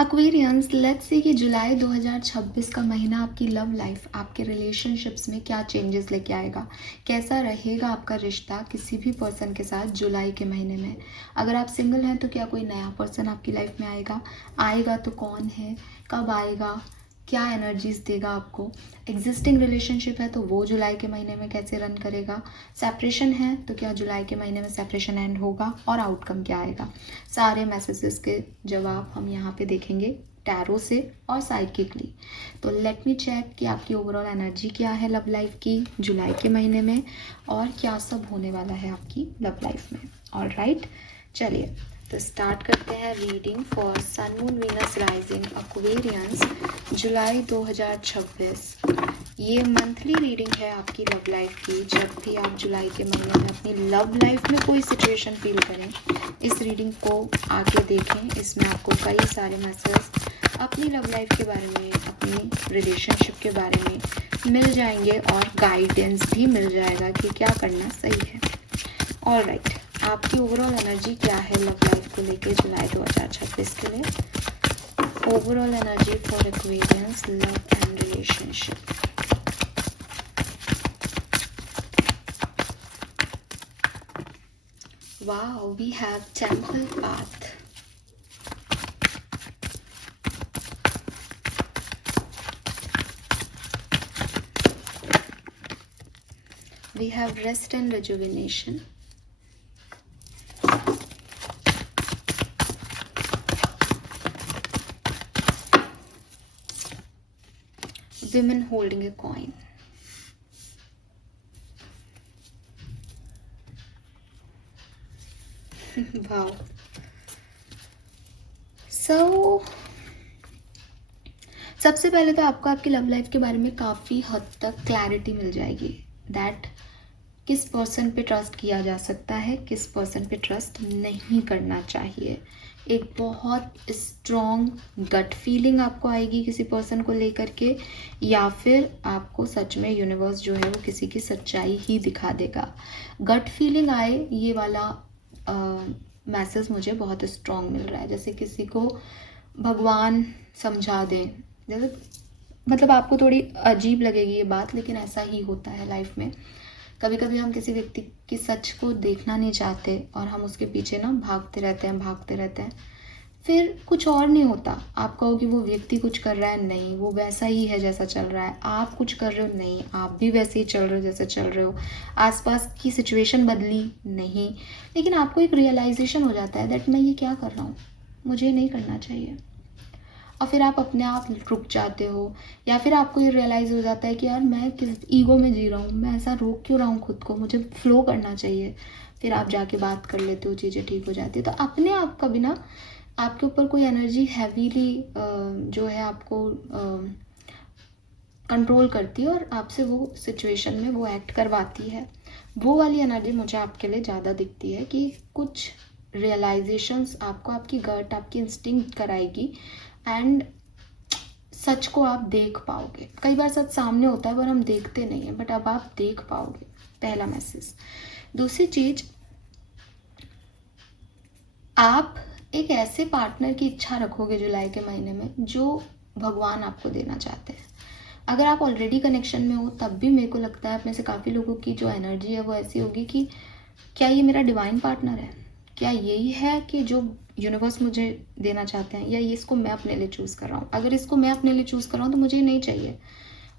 Aquarians, let's say कि जुलाई 2026 का महीना आपकी लव लाइफ, आपके रिलेशनशिप्स में क्या चेंजेस लेके आएगा, कैसा रहेगा आपका रिश्ता किसी भी पर्सन के साथ जुलाई के महीने में। अगर आप सिंगल हैं तो क्या कोई नया पर्सन आपकी लाइफ में आएगा, आएगा तो कौन है, कब आएगा, क्या एनर्जीज देगा आपको। एग्जिस्टिंग रिलेशनशिप है तो वो जुलाई के महीने में कैसे रन करेगा। सेपरेशन है तो क्या जुलाई के महीने में सेपरेशन एंड होगा और आउटकम क्या आएगा। सारे मैसेजेस के जवाब हम यहाँ पे देखेंगे टैरो से और साइकिकली। तो लेट मी चेक कि आपकी ओवरऑल एनर्जी क्या है लव लाइफ की जुलाई के महीने में और क्या सब होने वाला है आपकी लव लाइफ में। ऑलराइट, चलिए तो स्टार्ट करते हैं reading for sun moon Venus rising Aquarians July 2026। ये मंथली रीडिंग है आपकी लव लाइफ की। जब भी आप जुलाई के महीने में अपनी लव लाइफ में कोई सिचुएशन फील करें, इस रीडिंग को आके देखें। इसमें आपको कई सारे मैसेज अपनी लव लाइफ के बारे में, अपनी रिलेशनशिप के बारे में मिल जाएंगे और गाइडेंस भी मिल जाएगा कि क्या करना सही है। ऑलराइट, आपकी ओवरऑल एनर्जी क्या है लव लाइफ को लेके जुलाई 2026 के लिए। Overall energy for Aquarians love and relationship. Wow, we have temple path. We have rest and rejuvenation. Women holding a coin. Wow. So, सबसे पहले तो आपको आपकी लव लाइफ के बारे में काफ़ी हद तक क्लैरिटी मिल जाएगी दैट किस पर्सन पे ट्रस्ट किया जा सकता है, किस पर्सन पे ट्रस्ट नहीं करना चाहिए। एक बहुत स्ट्रॉन्ग गट फीलिंग आपको आएगी किसी पर्सन को लेकर के, या फिर आपको सच में यूनिवर्स जो है वो किसी की सच्चाई ही दिखा देगा। गट फीलिंग आए, ये वाला मैसेज मुझे बहुत स्ट्रॉन्ग मिल रहा है। जैसे किसी को भगवान समझा दें, जैसे मतलब आपको थोड़ी अजीब लगेगी ये बात, लेकिन ऐसा ही होता है लाइफ में। कभी कभी हम किसी व्यक्ति की सच को देखना नहीं चाहते और हम उसके पीछे ना भागते रहते हैं, फिर कुछ और नहीं होता। आप कहो कि वो व्यक्ति कुछ कर रहा है, नहीं, वो वैसा ही है जैसा चल रहा है। आप कुछ कर रहे हो, नहीं, आप भी वैसे ही चल रहे हो जैसे चल रहे हो। आसपास की सिचुएशन बदली नहीं, लेकिन आपको एक रियलाइजेशन हो जाता है दैट मैं ये क्या कर रहा हूँ, मुझे नहीं करना चाहिए। और फिर आप अपने आप रुक जाते हो, या फिर आपको ये रियलाइज़ हो जाता है कि यार मैं किस ईगो में जी रहा हूँ, मैं ऐसा रोक क्यों रहा हूँ खुद को, मुझे फ्लो करना चाहिए। फिर आप जाके बात कर लेते हो, चीज़ें ठीक हो जाती है। तो अपने आप का भी ना आपके ऊपर कोई एनर्जी हैवीली जो है आपको कंट्रोल करती है और आपसे वो सिचुएशन में वो एक्ट करवाती है। वो वाली एनर्जी मुझे आपके लिए ज़्यादा दिखती है कि कुछ रियलाइजेशंस आपको आपकी गट, आपकी इंस्टिंक्ट कराएगी एंड सच को आप देख पाओगे। कई बार सच सामने होता है पर हम देखते नहीं हैं, बट अब आप देख पाओगे। पहला मैसेज। दूसरी चीज, आप एक ऐसे पार्टनर की इच्छा रखोगे जुलाई के महीने में जो भगवान आपको देना चाहते हैं। अगर आप ऑलरेडी कनेक्शन में हो तब भी मेरे को लगता है आप में से काफ़ी लोगों की जो एनर्जी है वो ऐसी होगी कि क्या ये मेरा डिवाइन पार्टनर है, क्या यही है कि जो यूनिवर्स मुझे देना चाहते हैं, या ये इसको मैं अपने लिए चूज़ कर रहा हूँ। अगर इसको मैं अपने लिए चूज़ कर रहा हूँ तो मुझे ये नहीं चाहिए,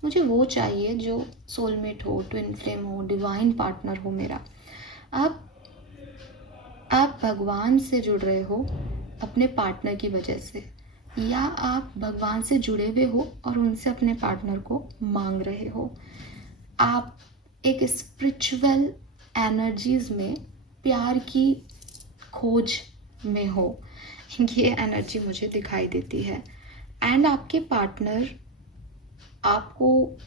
मुझे वो चाहिए जो सोलमेट हो, ट्विन फ्लेम हो, डिवाइन पार्टनर हो मेरा। आप भगवान से जुड़ रहे हो अपने पार्टनर की वजह से, या आप भगवान से जुड़े हुए हो और उनसे अपने पार्टनर को मांग रहे हो। आप एक स्पिरिचुअल एनर्जीज में प्यार की खोज में हो, ये एनर्जी मुझे दिखाई देती है। एंड आपके पार्टनर आपको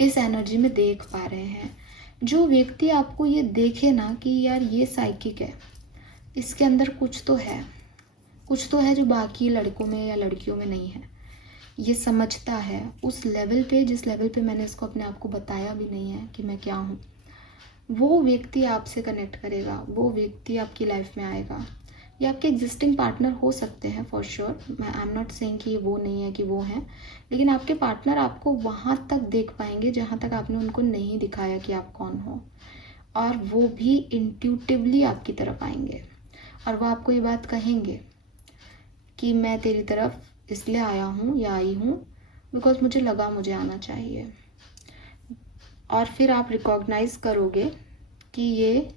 इस एनर्जी में देख पा रहे हैं। जो व्यक्ति आपको ये देखे ना कि यार ये साइकिक है, इसके अंदर कुछ तो है जो बाकी लड़कों में या लड़कियों में नहीं है, ये समझता है उस लेवल पे जिस लेवल पे मैंने इसको अपने आप को बताया भी नहीं है कि मैं क्या हूँ। वो व्यक्ति आपसे कनेक्ट करेगा, वो व्यक्ति आपकी लाइफ में आएगा ये आपके एग्जिस्टिंग पार्टनर हो सकते हैं फॉर श्योर। मैं आई एम नॉट सेइंग कि ये वो नहीं है कि वो हैं, लेकिन आपके पार्टनर आपको वहाँ तक देख पाएंगे जहाँ तक आपने उनको नहीं दिखाया कि आप कौन हो, और वो भी इंट्यूटिवली आपकी तरफ आएंगे और वो आपको ये बात कहेंगे कि मैं तेरी तरफ इसलिए आया हूँ या आई हूँ बिकॉज मुझे लगा मुझे आना चाहिए। और फिर आप रिकॉग्नाइज करोगे कि ये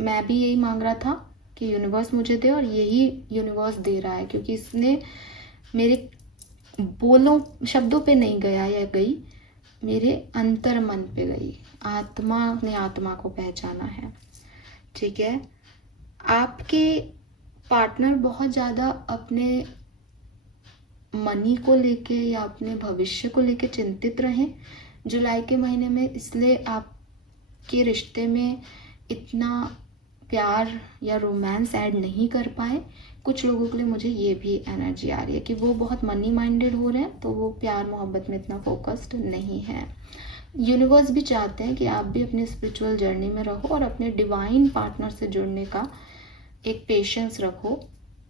मैं भी यही मांग रहा था कि यूनिवर्स मुझे दे, और यही यूनिवर्स दे रहा है, क्योंकि इसने मेरे बोलों शब्दों पे नहीं गया या गई, मेरे अंतर मन पे गई। आत्मा ने आत्मा को पहचाना है। ठीक है, आपके पार्टनर बहुत ज़्यादा अपने मनी को लेके या अपने भविष्य को लेके चिंतित रहें जुलाई के महीने में, इसलिए आपके रिश्ते में इतना प्यार या रोमांस ऐड नहीं कर पाए। कुछ लोगों के लिए मुझे ये भी एनर्जी आ रही है कि वो बहुत मनी माइंडेड हो रहे हैं, तो वो प्यार मोहब्बत में इतना फोकस्ड नहीं है। यूनिवर्स भी चाहते हैं कि आप भी अपनी स्पिरिचुअल जर्नी में रहो और अपने डिवाइन पार्टनर से जुड़ने का एक पेशेंस रखो,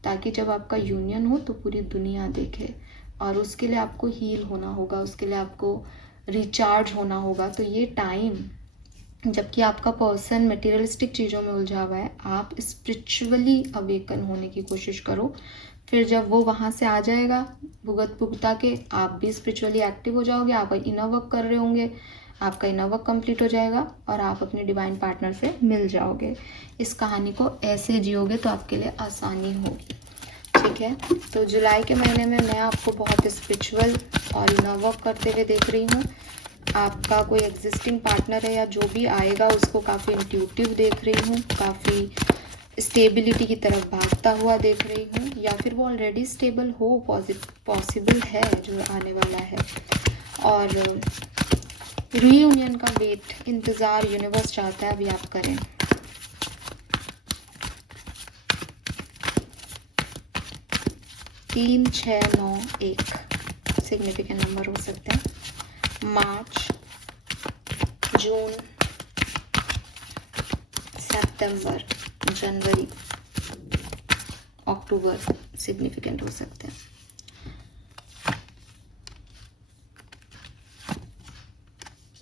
ताकि जब आपका यूनियन हो तो पूरी दुनिया देखे। और उसके लिए आपको हील होना होगा, उसके लिए आपको रिचार्ज होना होगा। तो ये टाइम जबकि आपका पर्सन मटेरियलिस्टिक चीज़ों में उलझा हुआ है, आप स्पिरिचुअली अवेकन होने की कोशिश करो। फिर जब वो वहाँ से आ जाएगा भुगत भुगता के, आप भी स्पिरिचुअली एक्टिव हो जाओगे, आप इनर वर्क कर रहे होंगे, आपका इनर वर्क कंप्लीट हो जाएगा और आप अपने डिवाइन पार्टनर से मिल जाओगे। इस कहानी को ऐसे जियोगे तो आपके लिए आसानी होगी। ठीक है, तो जुलाई के महीने में मैं आपको बहुत स्पिरिचुअल और इनर वर्क करते हुए देख रही हूँ। आपका कोई एग्जिस्टिंग पार्टनर है या जो भी आएगा उसको काफ़ी इंट्यूटिव देख रही हूँ, काफ़ी स्टेबिलिटी की तरफ भागता हुआ देख रही हूँ, या फिर वो ऑलरेडी स्टेबल हो, पॉसिबल है जो आने वाला है। और रीयूनियन का वेट, इंतज़ार यूनिवर्स चाहता है अभी आप करें। तीन, 6, 9, 1 सिग्निफिकेंट नंबर हो सकते हैं। मार्च, जून, सितंबर, जनवरी, अक्टूबर सिग्निफिकेंट हो सकते हैं।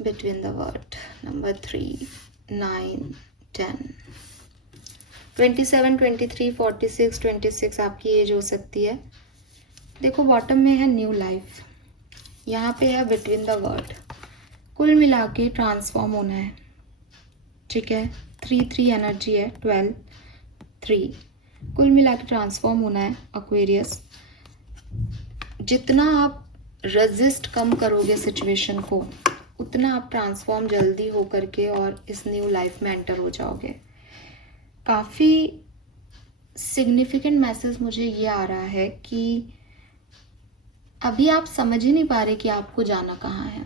बिटवीन द वर्ड नंबर 3, 9, 10, 27, 23, 46, 26 आपकी एज हो सकती है। देखो बॉटम में है न्यू लाइफ, यहाँ पे है बिटवीन द वर्ड। कुल मिला के ट्रांसफॉर्म होना है। ठीक है, 3 एनर्जी है, 12, 3 कुल मिला के ट्रांसफॉर्म होना है एक्वेरियस। जितना आप रेजिस्ट कम करोगे सिचुएशन को, उतना आप ट्रांसफॉर्म जल्दी हो करके और इस न्यू लाइफ में एंटर हो जाओगे। काफ़ी सिग्निफिकेंट मैसेज मुझे ये आ रहा है कि अभी आप समझ ही नहीं पा रहे कि आपको जाना कहाँ है।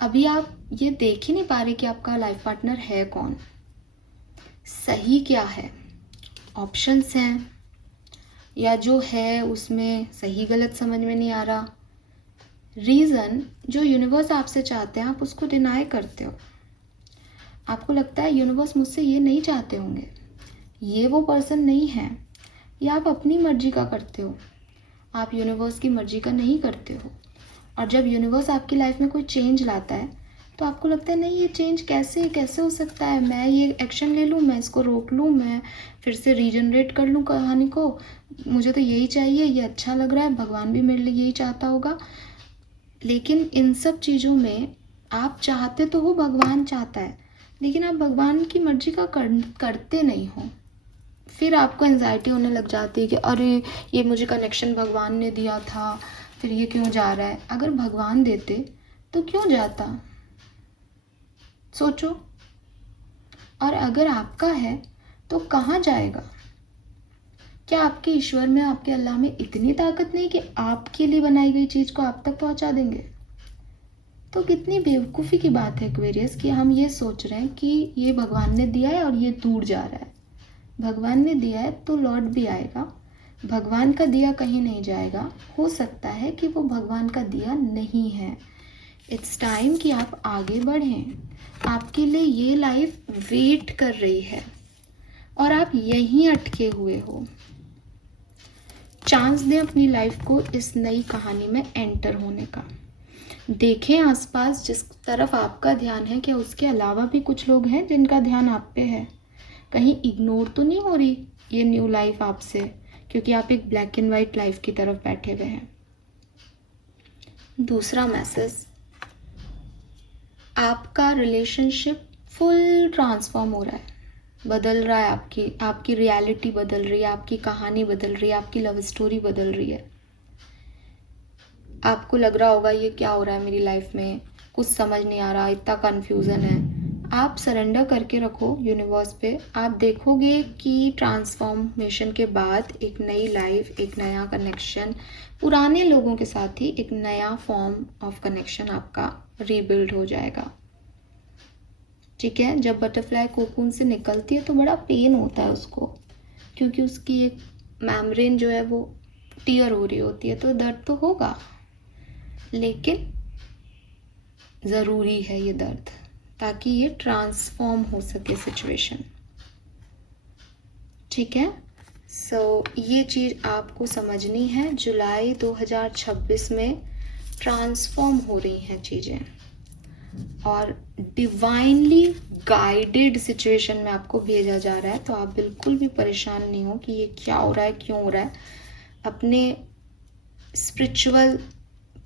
अभी आप ये देख ही नहीं पा रहे कि आपका लाइफ पार्टनर है कौन, सही क्या है। ऑप्शंस हैं या जो है उसमें सही गलत समझ में नहीं आ रहा। रीज़न जो यूनिवर्स आपसे चाहते हैं आप उसको डिनाई करते हो। आपको लगता है यूनिवर्स मुझसे ये नहीं चाहते होंगे, ये वो पर्सन नहीं है, या आप अपनी मर्जी का करते हो, आप यूनिवर्स की मर्जी का नहीं करते हो। और जब यूनिवर्स आपकी लाइफ में कोई चेंज लाता है तो आपको लगता है नहीं ये चेंज कैसे हो सकता है, मैं ये एक्शन ले लूँ, मैं इसको रोक लूँ, मैं फिर से रीजनरेट कर लूँ कहानी को, मुझे तो यही चाहिए, ये अच्छा लग रहा है, भगवान भी मेरे लिए यही चाहता होगा। लेकिन इन सब चीज़ों में आप चाहते तो हो, भगवान चाहता है, लेकिन आप भगवान की मर्जी का करते नहीं हो। फिर आपको एंजाइटी होने लग जाती है कि अरे ये मुझे कनेक्शन भगवान ने दिया था, फिर ये क्यों जा रहा है। अगर भगवान देते तो क्यों जाता, सोचो। और अगर आपका है तो कहाँ जाएगा। क्या आपके ईश्वर में, आपके अल्लाह में इतनी ताकत नहीं कि आपके लिए बनाई गई चीज़ को आप तक पहुँचा देंगे। तो कितनी बेवकूफ़ी की बात है एक्वेरियस कि हम ये सोच रहे हैं कि ये भगवान ने दिया है और ये दूर जा रहा है। भगवान ने दिया है तो लौट भी आएगा। भगवान का दिया कहीं नहीं जाएगा। हो सकता है कि वो भगवान का दिया नहीं है। इट्स टाइम कि आप आगे बढ़ें। आपके लिए ये लाइफ वेट कर रही है और आप यहीं अटके हुए हो। चांस दें अपनी लाइफ को इस नई कहानी में एंटर होने का। देखें आसपास, जिस तरफ आपका ध्यान है क्या उसके अलावा भी कुछ लोग हैं जिनका ध्यान आप पे है? कहीं इग्नोर तो नहीं हो रही ये न्यू लाइफ आपसे, क्योंकि आप एक ब्लैक एंड वाइट लाइफ की तरफ बैठे हुए हैं। दूसरा मैसेज, आपका रिलेशनशिप फुल ट्रांसफॉर्म हो रहा है, बदल रहा है। आपकी रियलिटी बदल रही है, आपकी कहानी बदल रही है, आपकी लव स्टोरी बदल रही है। आपको लग रहा होगा ये क्या हो रहा है मेरी लाइफ में, कुछ समझ नहीं आ रहा, इतना कन्फ्यूज़न है। आप सरेंडर करके रखो यूनिवर्स पे। आप देखोगे कि ट्रांसफॉर्मेशन के बाद एक नई लाइफ, एक नया कनेक्शन, पुराने लोगों के साथ ही एक नया फॉर्म ऑफ कनेक्शन आपका रीबिल्ड हो जाएगा। ठीक है, जब बटरफ्लाई कोकून से निकलती है तो बड़ा पेन होता है उसको, क्योंकि उसकी एक मेम्ब्रेन जो है वो टीयर हो रही होती है, तो दर्द तो होगा, लेकिन ज़रूरी है ये दर्द, ताकि ये ट्रांसफॉर्म हो सके सिचुएशन। ठीक है, सो ये चीज़ आपको समझनी है। जुलाई 2026 में ट्रांसफॉर्म हो रही हैं चीज़ें, और डिवाइनली गाइडेड सिचुएशन में आपको भेजा जा रहा है। तो आप बिल्कुल भी परेशान नहीं हो कि ये क्या हो रहा है, क्यों हो रहा है। अपने स्पिरिचुअल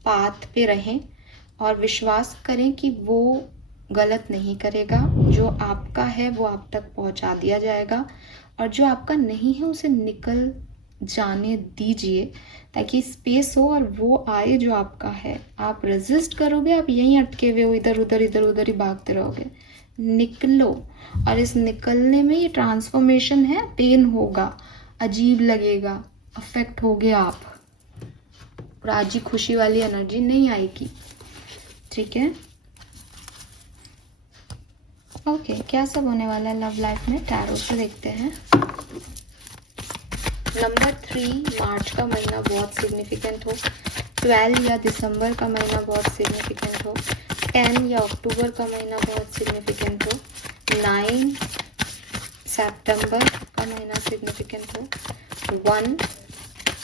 पाथ पे रहें और विश्वास करें कि वो गलत नहीं करेगा। जो आपका है वो आप तक पहुंचा दिया जाएगा, और जो आपका नहीं है उसे निकल जाने दीजिए, ताकि स्पेस हो और वो आए जो आपका है। आप रेजिस्ट करोगे, आप यहीं अटके हुए हो, इधर उधर ही भागते रहोगे। निकलो, और इस निकलने में ये ट्रांसफॉर्मेशन है, पेन होगा, अजीब लगेगा, अफेक्ट होगे आप, राजी खुशी वाली एनर्जी नहीं आएगी। ठीक है, ओके, क्या सब होने वाला है लव लाइफ में, टैरो से देखते हैं। नंबर 3, मार्च का महीना बहुत सिग्निफिकेंट हो, 12 या दिसंबर का महीना बहुत सिग्निफिकेंट हो, 10 या अक्टूबर का महीना बहुत सिग्निफिकेंट हो, 9 सितंबर का महीना सिग्निफिकेंट हो, 1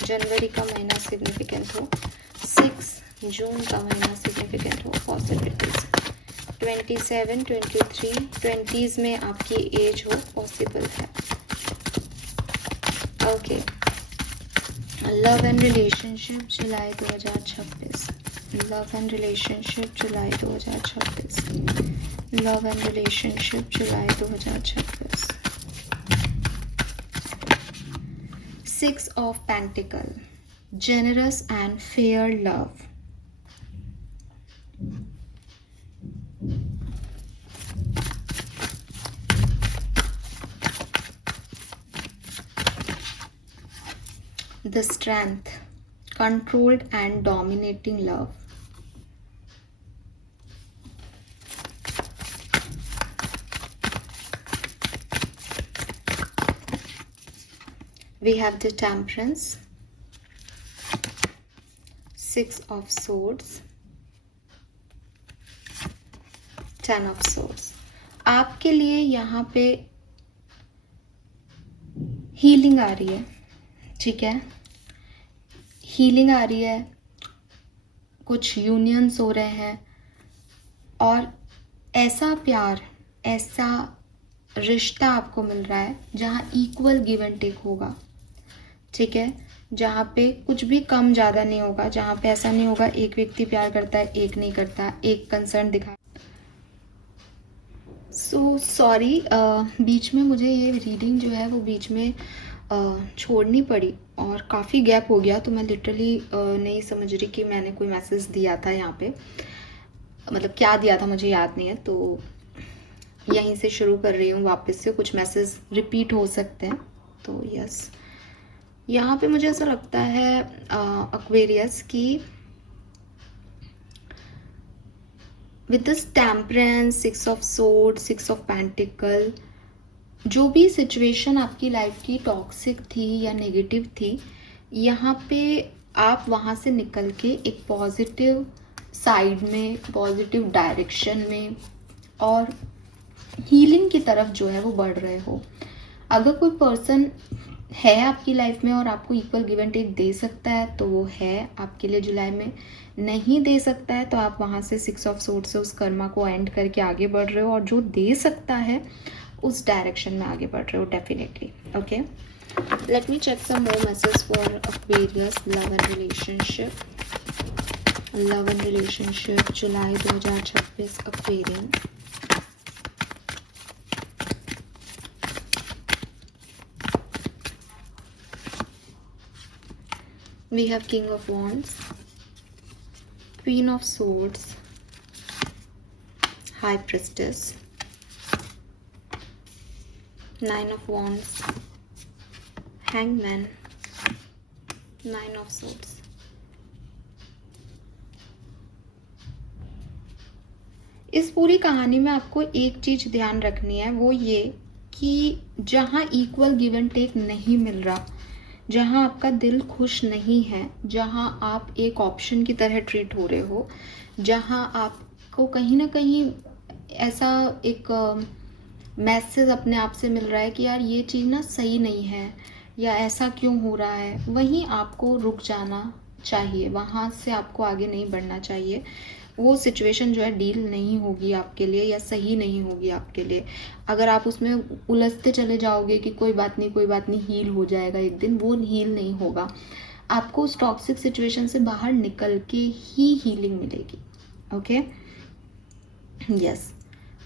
जनवरी का महीना सिग्निफिकेंट हो, 6 जून का महीना सिग्निफिकेंट हो। पॉसिबिलिटीज 27, 23, 20s में आपकी एज हो, पॉसिबल है। Okay, love and relationship July 2026, love and relationship July 2026, love and relationship July 2026। 6 of Pentacle, generous and fair love. The Strength, controlled and dominating love. We have the Temperance, 6 of Swords, 10 of Swords. आपके लिए यहाँ पे healing आ रही है। ठीक है, healing आ रही है, कुछ यूनियंस हो रहे हैं, और ऐसा प्यार, ऐसा रिश्ता आपको मिल रहा है जहाँ इक्वल गिव एंड टेक होगा। ठीक है, जहाँ पे कुछ भी कम ज़्यादा नहीं होगा, जहाँ पे ऐसा नहीं होगा एक व्यक्ति प्यार करता है एक नहीं करता, एक कंसर्न दिखा। सो सॉरी, बीच में मुझे ये रीडिंग जो है वो बीच में छोड़नी पड़ी और काफ़ी गैप हो गया, तो मैं लिटरली नहीं समझ रही कि मैंने कोई मैसेज दिया था यहाँ पे, मतलब क्या दिया था मुझे याद नहीं है। तो यहीं से शुरू कर रही हूँ वापस से, कुछ मैसेज रिपीट हो सकते हैं। तो यस, यहाँ पे मुझे ऐसा लगता है एक्वेरियस की with this temperance, 6 of Swords, 6 of Pentacle, जो भी सिचुएशन आपकी लाइफ की टॉक्सिक थी या नेगेटिव थी, यहाँ पे आप वहाँ से निकल के एक पॉजिटिव साइड में, पॉजिटिव डायरेक्शन में और हीलिंग की तरफ जो है वो बढ़ रहे हो। अगर कोई पर्सन है आपकी लाइफ में और आपको इक्वल गिव एंड टेक दे सकता है तो वो है आपके लिए जुलाई में, नहीं दे सकता है तो आप वहाँ से 6 ऑफ सोर्ड्स से उस कर्मा को एंड करके आगे बढ़ रहे हो, और जो दे सकता है उस डायरेक्शन में आगे बढ़ रहे हो definitely. Okay, let me check some more message for Aquarius love and relationship. Love and relationship July 2026 Aquarian. We have King of Wands, Queen of Swords, High Priestess, Nine of Wands, Hangman, Nine of Swords. इस पूरी कहानी में आपको एक चीज ध्यान रखनी है, वो ये कि जहाँ इक्वल गिव एंड टेक नहीं मिल रहा, जहाँ आपका दिल खुश नहीं है, जहाँ आप एक ऑप्शन की तरह ट्रीट हो रहे हो, जहाँ आपको कहीं ना कहीं ऐसा एक मैसेज अपने आप से मिल रहा है कि यार ये चीज़ ना सही नहीं है या ऐसा क्यों हो रहा है, वहीं आपको रुक जाना चाहिए, वहाँ से आपको आगे नहीं बढ़ना चाहिए. वो सिचुएशन जो है डील नहीं होगी आपके लिए या सही नहीं होगी आपके लिए. अगर आप उसमें उलझते चले जाओगे कि कोई बात नहीं हील हो जाएगा एक दिन, वो हील नहीं होगा. आपको उस टॉक्सिक सिचुएशन से बाहर निकल के ही हीलिंग मिलेगी. Okay, yes.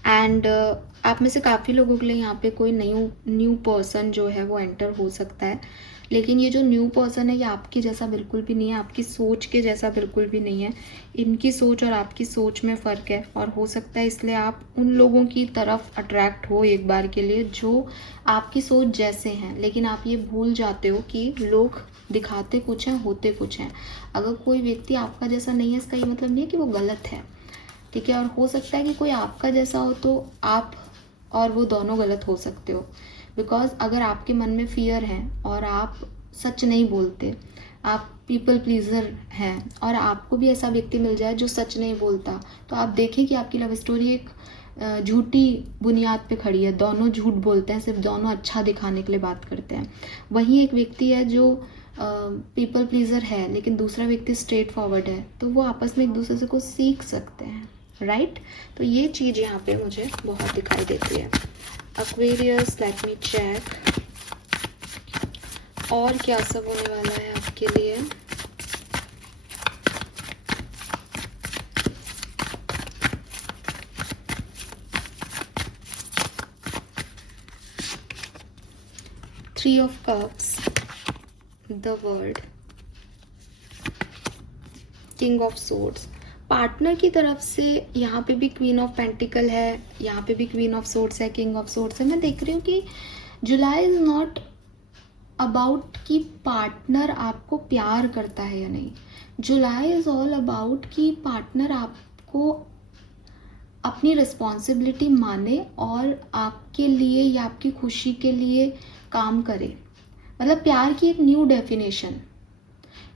एंड आप में से काफ़ी लोगों के लिए यहाँ पे कोई न्यू पर्सन जो है वो एंटर हो सकता है, लेकिन ये जो न्यू पर्सन है ये आपके जैसा बिल्कुल भी नहीं है, आपकी सोच के जैसा बिल्कुल भी नहीं है. इनकी सोच और आपकी सोच में फ़र्क है, और हो सकता है इसलिए आप उन लोगों की तरफ अट्रैक्ट हो एक बार के लिए जो आपकी सोच जैसे हैं, लेकिन आप ये भूल जाते हो कि लोग दिखाते कुछ हैं, होते कुछ हैं. अगर कोई व्यक्ति आपका जैसा नहीं है इसका ये मतलब नहीं है कि वो गलत है, ठीक है. और हो सकता है कि कोई आपका जैसा हो तो आप और वो दोनों गलत हो सकते हो. बिकॉज अगर आपके मन में फियर है और आप सच नहीं बोलते, आप पीपल प्लीजर हैं, और आपको भी ऐसा व्यक्ति मिल जाए जो सच नहीं बोलता, तो आप देखें कि आपकी लव स्टोरी एक झूठी बुनियाद पे खड़ी है. दोनों झूठ बोलते हैं, सिर्फ दोनों अच्छा दिखाने के लिए बात करते हैं. वहीं एक व्यक्ति है जो पीपल प्लीजर है लेकिन दूसरा व्यक्ति स्ट्रेट फॉरवर्ड है, तो वो आपस में एक दूसरे से कुछ सीख सकते हैं, राइट. तो ये चीज़ यहाँ पे मुझे बहुत दिखाई देती है. Aquarius, let me check और क्या सब होने वाला है आपके लिए. Three of Cups, the World, King of Swords. Partner की तरफ से यहाँ पे भी क्वीन ऑफ पेंटिकल है, यहाँ पे भी क्वीन ऑफ सोर्ड्स है, किंग ऑफ सोर्ड्स है. मैं देख रही हूँ कि जुलाई इज नॉट अबाउट कि पार्टनर आपको प्यार करता है या नहीं. जुलाई इज ऑल अबाउट कि पार्टनर आपको अपनी रिस्पॉन्सिबिलिटी माने और आपके लिए या आपकी खुशी के लिए काम करे. मतलब प्यार की एक न्यू डेफिनेशन.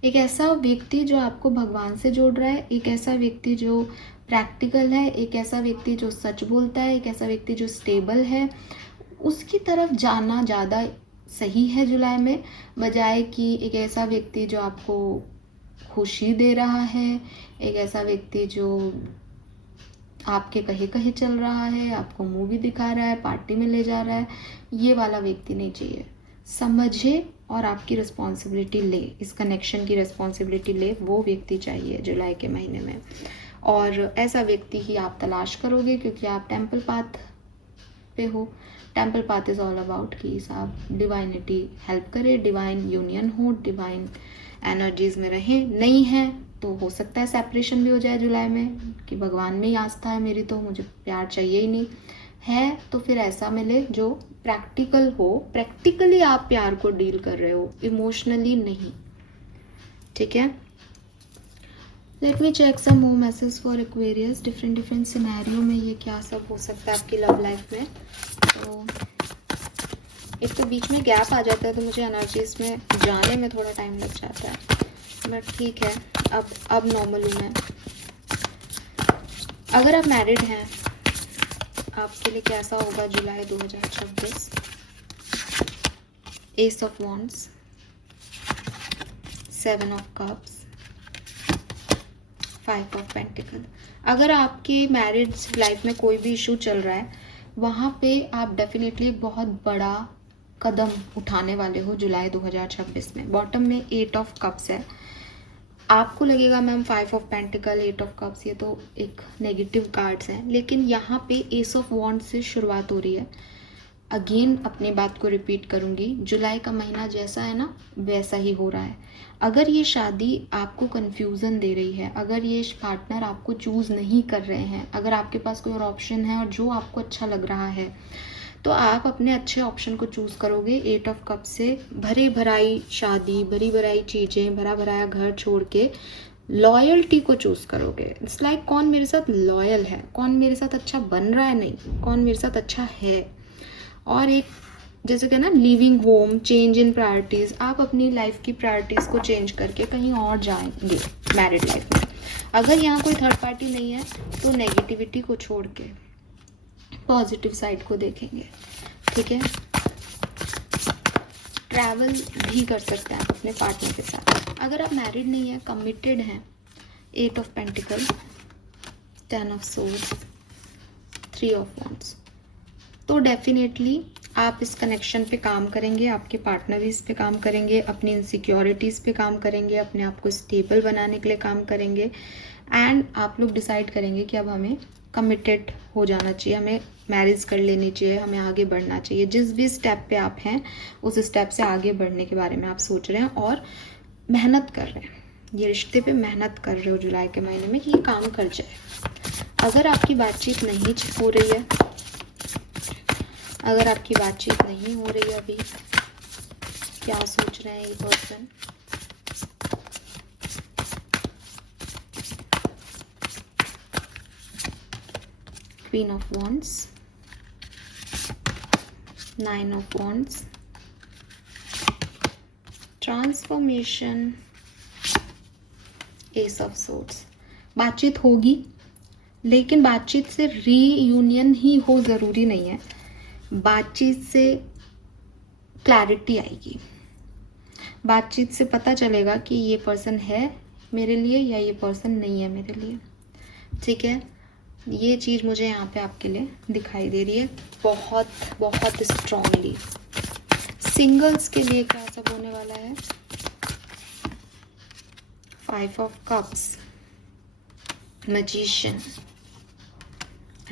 एक ऐसा व्यक्ति जो आपको भगवान से जोड़ रहा है, एक ऐसा व्यक्ति जो प्रैक्टिकल है, एक ऐसा व्यक्ति जो सच बोलता है, एक ऐसा व्यक्ति जो स्टेबल है, उसकी तरफ जाना ज़्यादा सही है जुलाई में, बजाय कि एक ऐसा व्यक्ति जो आपको खुशी दे रहा है, एक ऐसा व्यक्ति जो आपके कहे कहे चल रहा है, आपको मूवी दिखा रहा है, पार्टी में ले जा रहा है. ये वाला व्यक्ति नहीं चाहिए. समझे और आपकी रिस्पॉन्सिबिलिटी ले, इस कनेक्शन की रिस्पॉन्सिबिलिटी ले, वो व्यक्ति चाहिए जुलाई के महीने में. और ऐसा व्यक्ति ही आप तलाश करोगे क्योंकि आप टेम्पल पाथ पे हो. Temple path is all about कि साहब डिवाइनिटी हेल्प करे, डिवाइन यूनियन हो, डिवाइन एनर्जीज़ में रहें. नहीं है तो हो सकता है सेपरेशन भी हो जाए जुलाई में कि भगवान में ही आस्था है मेरी, तो मुझे प्यार चाहिए ही नहीं है. तो फिर ऐसा मिले जो प्रैक्टिकल हो, प्रैक्टिकली आप प्यार को डील कर रहे हो, इमोशनली नहीं. ठीक है, let me check some more message for Aquarius. Different scenario में ये क्या सब हो सकता है आपकी लव लाइफ में. तो एक तो बीच में गैप आ जाता है तो मुझे एनर्जीज में जाने में थोड़ा टाइम लग जाता है, बट ठीक है, अब नॉर्मल हूँ मैं. अगर आप मैरिड हैं आपके लिए कैसा होगा जुलाई 2026. S of wands, 7 of cups, 5 of pentacle. अगर आपके मैरिज लाइफ में कोई भी इशू चल रहा है, वहाँ पे आप डेफिनेटली बहुत बड़ा कदम उठाने वाले हो जुलाई 2026 में। बॉटम में 8 ऑफ कप्स है। आपको लगेगा ma'am 5 of pentacle, 8 of cups ये तो एक नेगेटिव कार्ड्स हैं, लेकिन यहाँ पे एस ऑफ वॉन्ड से शुरुआत हो रही है। अगेन अपनी बात को रिपीट करूँगी, जुलाई का महीना जैसा है ना वैसा ही हो रहा है। अगर ये शादी आपको कन्फ्यूज़न दे रही है, अगर ये पार्टनर आपको चूज़ नहीं कर रहे हैं, अगर आपके पास कोई और ऑप्शन है और जो आपको अच्छा लग रहा है, तो आप अपने अच्छे ऑप्शन को चूज़ करोगे। 8 ऑफ कप से भरे भराई शादी, भरी भराई चीज़ें, भरा भराया घर छोड़ के लॉयल्टी को चूज़ करोगे। इट्स लाइक कौन मेरे साथ लॉयल है, कौन मेरे साथ अच्छा बन रहा है, नहीं कौन मेरे साथ अच्छा है। और एक जैसे कि ना living home, change in priorities, आप अपनी लाइफ की प्रायोरिटीज़ को चेंज करके कहीं और जाएंगे मैरिड लाइफ में। अगर यहाँ कोई थर्ड पार्टी नहीं है तो नेगेटिविटी को छोड़ के पॉजिटिव साइड को देखेंगे, ठीक है। ट्रैवल भी कर सकते हैं आप अपने पार्टनर के साथ। अगर आप मैरिड नहीं है, कमिटेड हैं, 8 of pentacle, 10 of swords, 3 of wands, तो डेफिनेटली आप इस कनेक्शन पे काम करेंगे, आपके पार्टनर भी इस पे काम करेंगे, अपनी इनसिक्योरिटीज़ पे काम करेंगे, अपने आप को स्टेबल बनाने के लिए काम करेंगे। एंड आप लोग डिसाइड करेंगे कि अब हमें कमिटेड हो जाना चाहिए, हमें मैरिज कर लेनी चाहिए, हमें आगे बढ़ना चाहिए। जिस भी स्टेप पे आप हैं उस स्टेप से आगे बढ़ने के बारे में आप सोच रहे हैं और मेहनत कर रहे हैं, ये रिश्ते पे मेहनत कर रहे हो जुलाई के महीने में कि ये काम कर जाए। अगर आपकी बातचीत नहीं हो रही है, अगर आपकी बातचीत नहीं हो रही है अभी, क्या सोच रहे हैं ये person, queen of wands, 9 of wands, transformation, S of swords. बातचीत होगी, लेकिन बातचीत से रीयूनियन ही हो ज़रूरी नहीं है। बातचीत से क्लैरिटी आएगी, बातचीत से पता चलेगा कि ये पर्सन है मेरे लिए या ये पर्सन नहीं है मेरे लिए, ठीक है। ये चीज़ मुझे यहाँ पे आपके लिए दिखाई दे रही है बहुत बहुत स्ट्रांगली। सिंगल्स के लिए क्या सब होने वाला है, 5 ऑफ कप्स, मैजिशियन,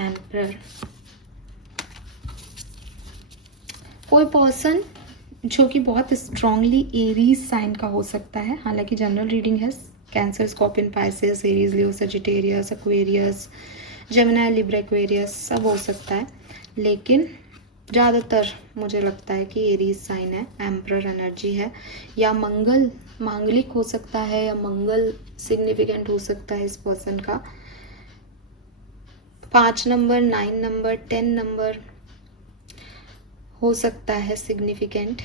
एम्परर। कोई पर्सन जो कि बहुत स्ट्रांगली एरीज साइन का हो सकता है, हालांकि जनरल रीडिंग है Cancer, Scorpion, Pisces, Aries, Leo, Sagittarius, Aquarius, Gemini, Libra, Aquarius सब हो सकता है, लेकिन ज़्यादातर मुझे लगता है कि एरीज साइन है, एम्परर एनर्जी है, या मंगल मांगलिक हो सकता है, या मंगल सिग्निफिकेंट हो सकता है इस पर्सन का। 5 नंबर, 9 नंबर, 10 नंबर हो सकता है सिग्निफिकेंट।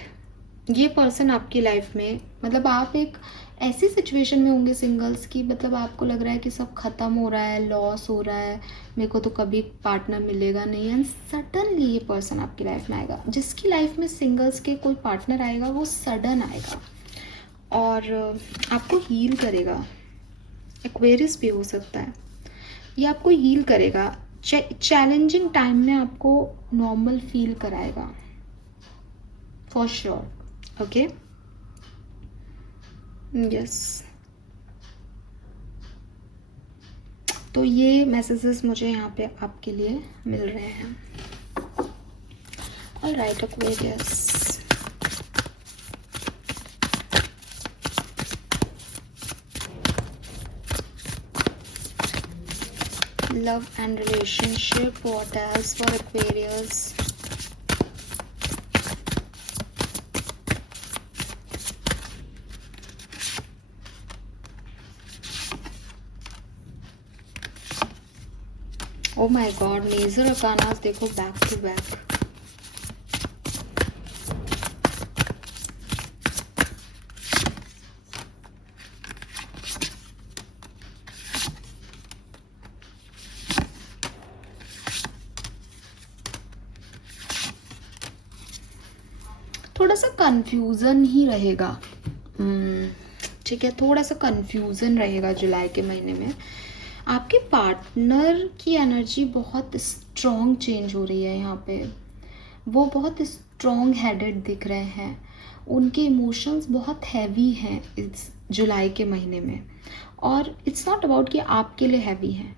ये पर्सन आपकी लाइफ में, मतलब आप एक ऐसी सिचुएशन में होंगे सिंगल्स की, मतलब आपको लग रहा है कि सब खत्म हो रहा है, लॉस हो रहा है, मेरे को तो कभी पार्टनर मिलेगा नहीं, एंड सडनली ये पर्सन आपकी लाइफ में आएगा। जिसकी लाइफ में सिंगल्स के कोई पार्टनर आएगा वो सडन आएगा और आपको हील करेगा। एक्वेरियस भी हो सकता है, ये आपको हील करेगा, चैलेंजिंग टाइम में आपको नॉर्मल फील कराएगा फॉर श्योर, ओके। यस, तो ये मैसेजेस मुझे यहाँ पे आपके लिए मिल रहे हैं। Alright Aquarius, love and relationship, what else for Aquarius? Oh my god, major arcanas देखो बैक टू बैक। थोड़ा सा कन्फ्यूज़न ही रहेगा। ठीक है, थोड़ा सा कन्फ्यूज़न रहेगा जुलाई के महीने में। आपके पार्टनर की एनर्जी बहुत स्ट्रॉन्ग चेंज हो रही है यहाँ पे। वो बहुत स्ट्रॉन्ग हेडेड दिख रहे हैं, उनके इमोशंस बहुत हैवी हैं इस जुलाई के महीने में। और इट्स नॉट अबाउट कि आपके लिए हैवी हैं,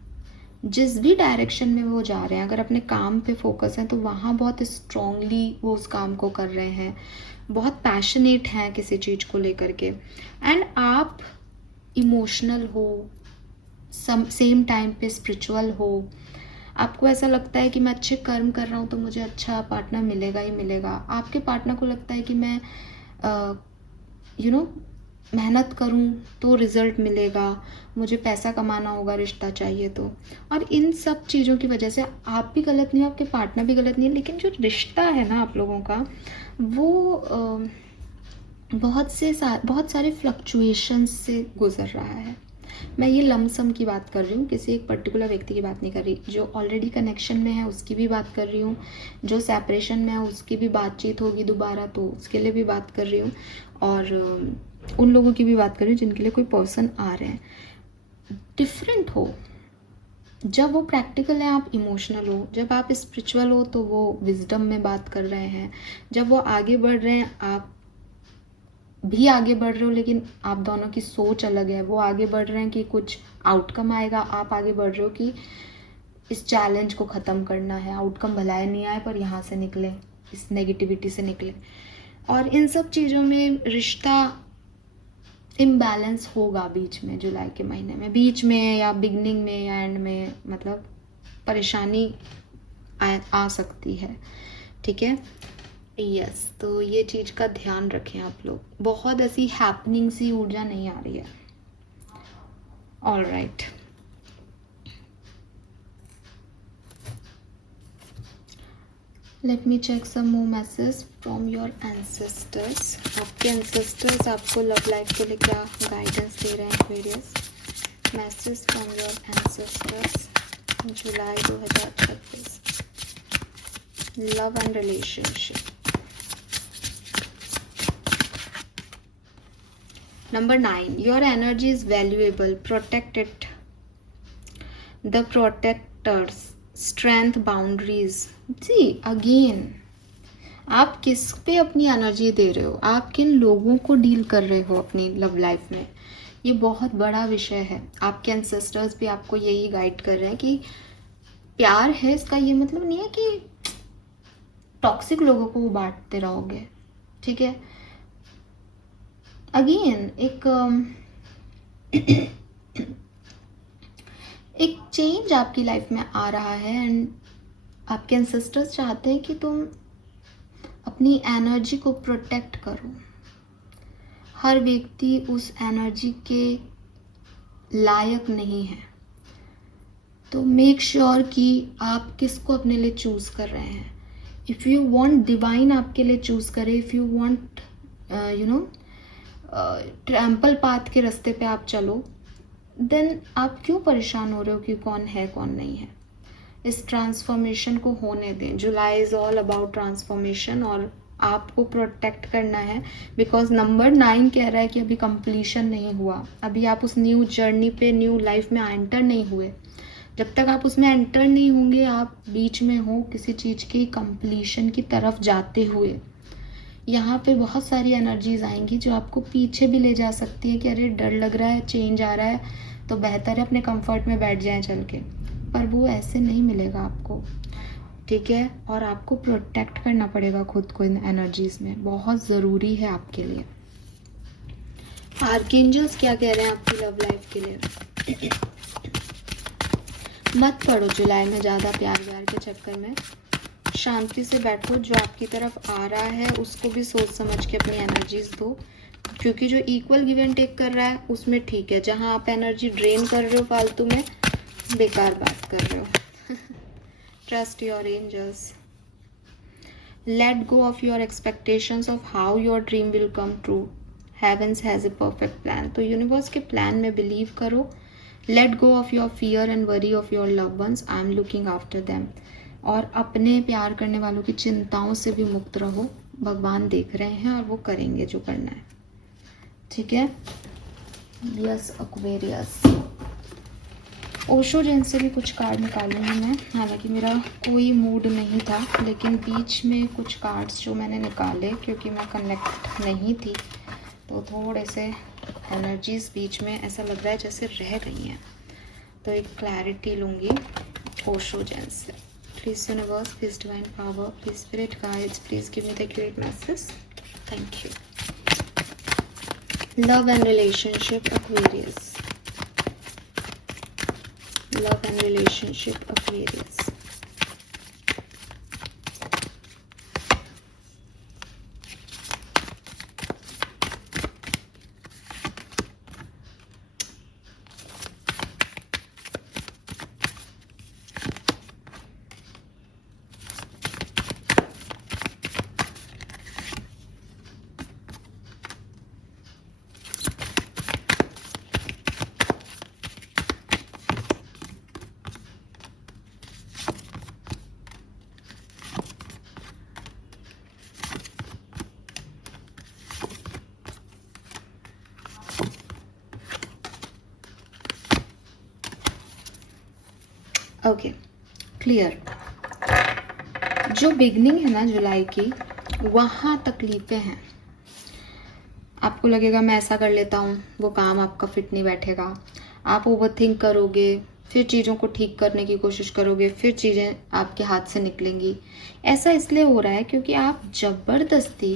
जिस भी डायरेक्शन में वो जा रहे हैं, अगर अपने काम पे फोकस है तो वहाँ बहुत स्ट्रॉन्गली वो उस काम को कर रहे हैं, बहुत पैशनेट हैं किसी चीज़ को लेकर के। एंड आप इमोशनल हो, सेम टाइम पे स्पिरिचुअल हो। आपको ऐसा लगता है कि मैं अच्छे कर्म कर रहा हूँ तो मुझे अच्छा पार्टनर मिलेगा ही मिलेगा। आपके पार्टनर को लगता है कि मैं मेहनत करूँ तो रिज़ल्ट मिलेगा, मुझे पैसा कमाना होगा, रिश्ता चाहिए तो। और इन सब चीज़ों की वजह से आप भी गलत नहीं हो, आपके पार्टनर भी गलत नहीं है, लेकिन जो रिश्ता है ना आप लोगों का, वो बहुत सारे फ्लक्चुएशंस से गुजर रहा है। मैं ये लमसम की बात कर रही हूँ, किसी एक पर्टिकुलर व्यक्ति की बात नहीं कर रही। जो ऑलरेडी कनेक्शन में है उसकी भी बात कर रही हूँ, जो सेपरेशन में है उसकी भी बातचीत होगी दोबारा तो उसके लिए भी बात कर रही हूँ, और उन लोगों की भी बात कर रही हूँ जिनके लिए कोई पर्सन आ रहे हैं। डिफरेंट हो, जब वो प्रैक्टिकल है आप इमोशनल हो, जब आप स्पिरिचुअल हो तो वो विजडम में बात कर रहे हैं, जब वो आगे बढ़ रहे हैं आप भी आगे बढ़ रहे हो, लेकिन आप दोनों की सोच अलग है। वो आगे बढ़ रहे हैं कि कुछ आउटकम आएगा, आप आगे बढ़ रहे हो कि इस चैलेंज को ख़त्म करना है, आउटकम भलाए नहीं आए पर यहाँ से निकले, इस नेगेटिविटी से निकले। और इन सब चीज़ों में रिश्ता इम्बैलेंस होगा बीच में, जुलाई के महीने में, बीच में या बिगनिंग में या एंड में, मतलब परेशानी आ सकती है। ठीक है, यस, तो ये चीज़ का ध्यान रखें आप लोग। बहुत ऐसी हैपनिंग सी ऊर्जा नहीं आ रही है। All right, let me check some more message from your ancestors. आपके एंसेस्टर्स आपको लव लाइफ के लिए क्या गाइडेंस दे रहे हैं? Various message from your ancestors July 2026, love and relationship. Number 9, your energy is valuable. Protect it. The protectors, strength, boundaries. See, again, आप किस पे अपनी एनर्जी दे रहे हो, आप किन लोगों को डील कर रहे हो अपनी लव लाइफ में, ये बहुत बड़ा विषय है। आपके एंसेस्टर्स भी आपको यही गाइड कर रहे हैं कि प्यार है, इसका ये मतलब नहीं है कि टॉक्सिक लोगों को बांटते रहोगे। ठीक है, अगेन एक चेंज आपकी लाइफ में आ रहा है एंड आपके एंसेस्टर्स चाहते हैं कि तुम अपनी एनर्जी को प्रोटेक्ट करो। हर व्यक्ति उस एनर्जी के लायक नहीं है, तो मेक श्योर कि आप किसको अपने लिए चूज कर रहे हैं। इफ़ यू वांट डिवाइन आपके लिए चूज करे, if you want trample path के रास्ते पे आप चलो, देन आप क्यों परेशान हो रहे हो कि कौन है कौन नहीं है। इस ट्रांसफॉर्मेशन को होने दें। जुलाई इज़ ऑल अबाउट ट्रांसफॉर्मेशन और आपको प्रोटेक्ट करना है, बिकॉज नंबर 9 कह रहा है कि अभी कंप्लीशन नहीं हुआ, अभी आप उस न्यू जर्नी पे, न्यू लाइफ में एंटर नहीं हुए। जब तक आप उसमें एंटर नहीं होंगे, आप बीच में हो किसी चीज़ की कंप्लीशन की तरफ जाते हुए। यहाँ पे बहुत सारी एनर्जीज आएंगी जो आपको पीछे भी ले जा सकती है कि अरे डर लग रहा है, चेंज आ रहा है, तो बेहतर है अपने कंफर्ट में बैठ जाएं चल के, पर वो ऐसे नहीं मिलेगा आपको। ठीक है, और आपको प्रोटेक्ट करना पड़ेगा खुद को इन एनर्जीज में, बहुत ज़रूरी है आपके लिए। आर्कएंजल्स क्या कह रहे हैं आपकी लव लाइफ के लिए? मत पड़ो जुलाई में ज़्यादा प्यार व्यार के चक्कर में, शांति से बैठो। जो आपकी तरफ आ रहा है उसको भी सोच समझ के अपनी एनर्जीज दो, क्योंकि जो इक्वल गिव एंड टेक कर रहा है उसमें ठीक है। जहाँ आप एनर्जी ड्रेन कर रहे हो फालतू में, बेकार बात कर रहे हो। Trust your angels, let go of your expectations of how your dream will come true. Heavens has a perfect plan. तो यूनिवर्स के प्लान में बिलीव करो। Let go of your fear and worry of your love ones, I am looking after them. और अपने प्यार करने वालों की चिंताओं से भी मुक्त रहो। भगवान देख रहे हैं और वो करेंगे जो करना है, ठीक है। Yes Aquarius. ओशो जैन से भी कुछ कार्ड निकालूंगी मैं, हालांकि मेरा कोई मूड नहीं था, लेकिन बीच में कुछ कार्ड्स जो मैंने निकाले क्योंकि मैं कनेक्ट नहीं थी, तो थोड़े से एनर्जीज बीच में ऐसा लग रहा है जैसे रह गई हैं, तो एक क्लैरिटी लूँगी ओशो जैन से। Please universe, please divine power, please spirit guides, please give me the great message. Thank you. Love and relationship Aquarius. Love and relationship Aquarius. Okay, clear. जो बिगनिंग है ना जुलाई की, वहाँ तकलीफ़ें हैं। आपको लगेगा मैं ऐसा कर लेता हूँ, वो काम आपका फिट नहीं बैठेगा, आप ओवरथिंक करोगे, फिर चीज़ों को ठीक करने की कोशिश करोगे, फिर चीज़ें आपके हाथ से निकलेंगी। ऐसा इसलिए हो रहा है क्योंकि आप ज़बरदस्ती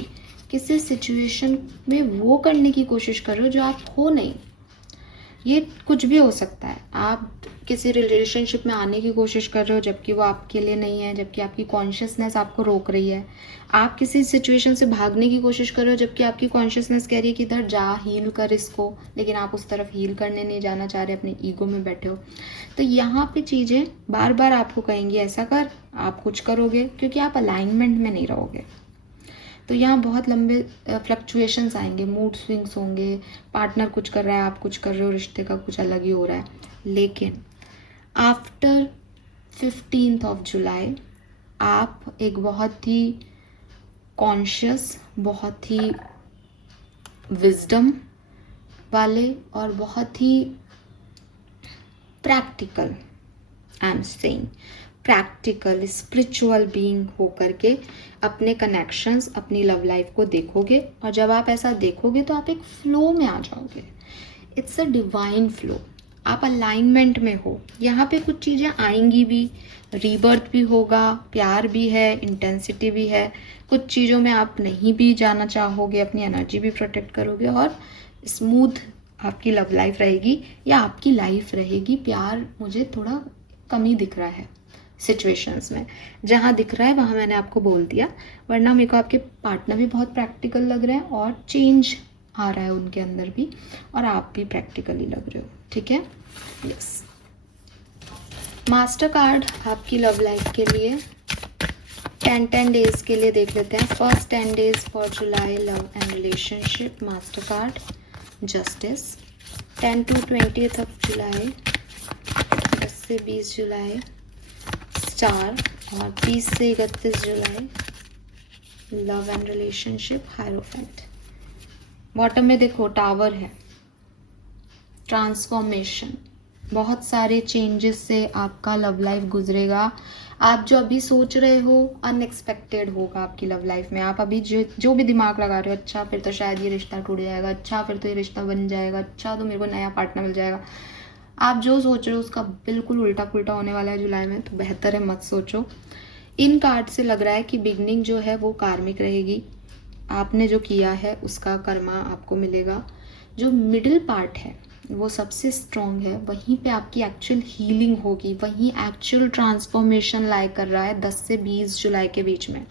किसी सिचुएशन में वो करने की कोशिश कर रहे हो जो आप हो नहीं। ये कुछ भी हो सकता है। आप किसी रिलेशनशिप में आने की कोशिश कर रहे हो जबकि वो आपके लिए नहीं है, जबकि आपकी कॉन्शियसनेस आपको रोक रही है। आप किसी सिचुएशन से भागने की कोशिश कर रहे हो जबकि आपकी कॉन्शियसनेस कह रही है कि इधर जा, हील कर इसको, लेकिन आप उस तरफ हील करने नहीं जाना चाह रहे, अपने ईगो में बैठे हो। तो यहाँ पे चीज़ें बार बार आपको कहेंगी ऐसा कर, आप कुछ करोगे क्योंकि आप अलाइनमेंट में नहीं रहोगे। तो यहाँ बहुत लंबे फ्लक्चुएशंस आएंगे, मूड स्विंग्स होंगे, पार्टनर कुछ कर रहा है, आप कुछ कर रहे हो, रिश्ते का कुछ अलग ही हो रहा है। लेकिन आफ्टर 15th of जुलाई आप एक बहुत ही कॉन्शियस, बहुत ही विजडम वाले और बहुत ही practical, I am saying practical spiritual being होकर के अपने कनेक्शंस, अपनी लव लाइफ को देखोगे। और जब आप ऐसा देखोगे तो आप एक फ्लो में आ जाओगे। इट्स अ डिवाइन फ्लो, आप अलाइनमेंट में हो। यहाँ पे कुछ चीज़ें आएंगी भी, रीबर्थ भी होगा, प्यार भी है, इंटेंसिटी भी है। कुछ चीज़ों में आप नहीं भी जाना चाहोगे, अपनी एनर्जी भी प्रोटेक्ट करोगे और स्मूथ आपकी लव लाइफ रहेगी या आपकी लाइफ रहेगी। प्यार मुझे थोड़ा कमी दिख रहा है सिचुएशंस में, जहाँ दिख रहा है वहाँ मैंने आपको बोल दिया, वरना मेरे को आपके पार्टनर भी बहुत प्रैक्टिकल लग रहे हैं और चेंज आ रहा है उनके अंदर भी, और आप भी प्रैक्टिकली लग रहे हो, ठीक है। यस, मास्टर कार्ड आपकी लव लाइफ के लिए 10 डेज के लिए देख लेते हैं। First 10 days for July love and relationship, master card justice. 10 to 20th of July, 10 से 20 जुलाई स्टार, और 20 से 31 जुलाई love and relationship hierophant. Bottom में देखो टावर है, ट्रांसफॉर्मेशन, बहुत सारे चेंजेस से आपका लव लाइफ गुजरेगा। आप जो अभी सोच रहे हो अनएक्सपेक्टेड होगा आपकी लव लाइफ में। आप अभी जो भी दिमाग लगा रहे हो, अच्छा फिर तो शायद ये रिश्ता टूट जाएगा, अच्छा फिर तो ये रिश्ता बन जाएगा, अच्छा तो मेरे को नया पार्टनर मिल जाएगा, आप जो सोच रहे हो उसका बिल्कुल उल्टा पुल्टा होने वाला है जुलाई में। तो बेहतर है मत सोचो। इन कार्ड से लग रहा है कि बिगनिंग जो है वो कार्मिक रहेगी, आपने जो किया है उसका कर्मा आपको मिलेगा। जो मिडिल पार्ट है वो सबसे स्ट्रॉन्ग है, वहीं पे आपकी एक्चुअल हीलिंग होगी, वहीं एक्चुअल ट्रांसफॉर्मेशन लाई कर रहा है 10 से 20 जुलाई के बीच में।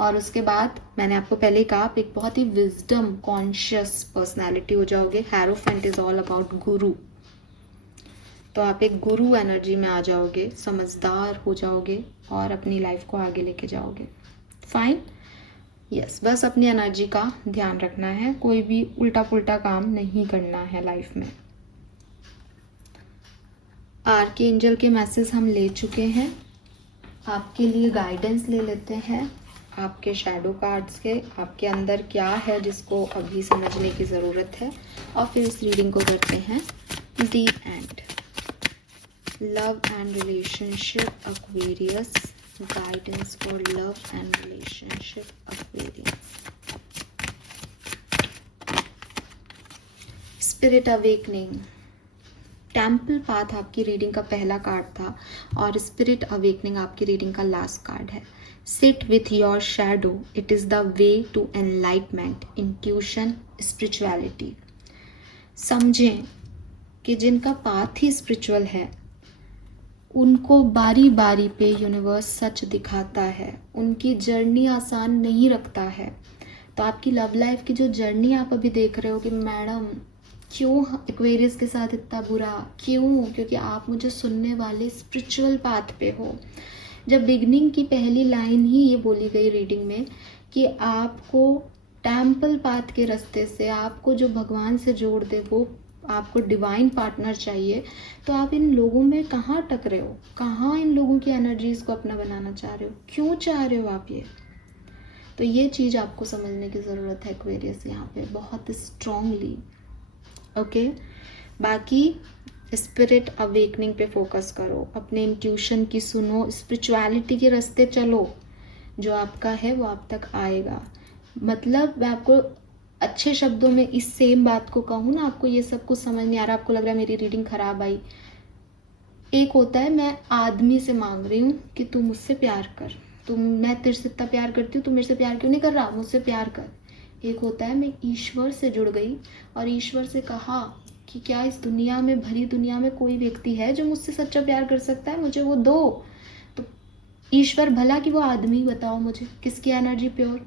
और उसके बाद मैंने आपको पहले ही कहा, आप एक बहुत ही विजडम कॉन्शियस पर्सनैलिटी हो जाओगे। हैरोफेंट इज ऑल अबाउट गुरु, तो आप एक गुरु एनर्जी में आ जाओगे, समझदार हो जाओगे और अपनी लाइफ को आगे लेके जाओगे। फाइन, यस, बस अपनी एनर्जी का ध्यान रखना है, कोई भी उल्टा पुल्टा काम नहीं करना है लाइफ में। आर्कएंजल के मैसेज हम ले चुके हैं, आपके लिए गाइडेंस ले लेते हैं। आपके शैडो कार्ड्स के, आपके अंदर क्या है जिसको अभी समझने की ज़रूरत है, और फिर इस रीडिंग को करते हैं deep end. Love and relationship Aquarius, guidance for love and relationship Aquarius. Spirit awakening. Temple path आपकी रीडिंग का पहला कार्ड था और स्पिरिट अवेकनिंग आपकी रीडिंग का लास्ट कार्ड है। Sit with your shadow, it is the way to enlightenment, intuition, spirituality. समझें कि जिनका पाथ ही स्पिरिचुअल है उनको बारी बारी पे यूनिवर्स सच दिखाता है, उनकी जर्नी आसान नहीं रखता है। तो आपकी लव लाइफ की जो जर्नी आप अभी देख रहे हो कि मैडम क्यों एक्वेरियस के साथ इतना बुरा, क्यों? क्योंकि आप मुझे सुनने वाले स्पिरिचुअल पाथ पे हो। जब बिगनिंग की पहली लाइन ही ये बोली गई रीडिंग में कि आपको टेम्पल पाथ के रास्ते से, आपको जो भगवान से जोड़ दे, वो आपको डिवाइन पार्टनर चाहिए, तो आप इन लोगों में कहाँ अटक रहे हो? कहाँ इन लोगों की एनर्जीज को अपना बनाना चाह रहे हो? क्यों चाह रहे हो आप ये? तो ये चीज़ आपको समझने की ज़रूरत है एक्वेरियस यहाँ पे बहुत स्ट्रांगली। ओके, बाकी स्पिरिट अवेकनिंग पे फोकस करो, अपने इंट्यूशन की सुनो, स्पिरिचुअलिटी के रास्ते चलो, जो आपका है वो आप तक आएगा। मतलब मैं आपको अच्छे शब्दों में इस सेम बात को कहूँ ना, आपको ये सब कुछ समझ नहीं आ रहा, आपको लग रहा है मेरी रीडिंग खराब आई। एक होता है मैं आदमी से मांग रही हूँ कि तू मुझसे प्यार कर, मैं तेरे से इतना प्यार करती हूँ, तू मेरे से प्यार क्यों नहीं कर रहा, मुझसे प्यार कर। एक होता है मैं ईश्वर से जुड़ गई और ईश्वर से कहा कि क्या इस दुनिया में, भरी दुनिया में कोई व्यक्ति है जो मुझसे सच्चा प्यार कर सकता है, मुझे वो दो। तो ईश्वर भला कि वो आदमी, बताओ मुझे किसकी एनर्जी प्योर,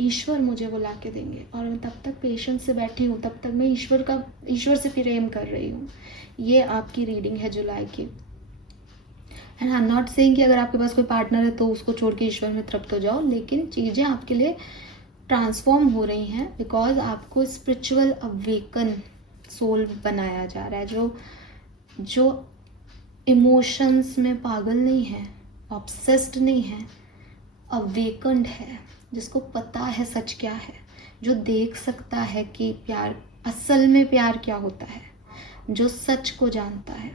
ईश्वर मुझे वो ला के देंगे। और मैं तब तक पेशेंस से बैठी हूँ, तब तक मैं ईश्वर से प्रेम कर रही हूँ। ये आपकी रीडिंग है जुलाई की। And I am not saying कि अगर आपके पास कोई पार्टनर है तो उसको छोड़ के ईश्वर में तृप्त हो जाओ, लेकिन चीज़ें आपके लिए ट्रांसफॉर्म हो रही हैं बिकॉज आपको स्पिरिचुअल अवेकन सोल बनाया जा रहा है, जो इमोशंस में पागल नहीं है, ऑब्सेस्ड नहीं है, अवेकन्ड है, जिसको पता है सच क्या है, जो देख सकता है कि प्यार, असल में प्यार क्या होता है, जो सच को जानता है।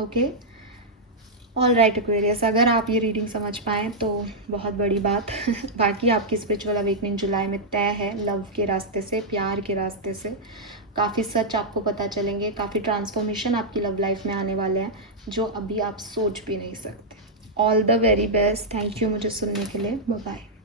ओके, ऑल राइट एक्वेरियस, अगर आप ये रीडिंग समझ पाएँ तो बहुत बड़ी बात। बाकी आपकी स्पिरिचुअल अवेकनिंग जुलाई में तय है, लव के रास्ते से, प्यार के रास्ते से काफ़ी सच आपको पता चलेंगे, काफ़ी ट्रांसफॉर्मेशन आपकी लव लाइफ में आने वाले हैं जो अभी आप सोच भी नहीं सकते। All the very best, thank you मुझे सुनने के लिए, बाय बाय।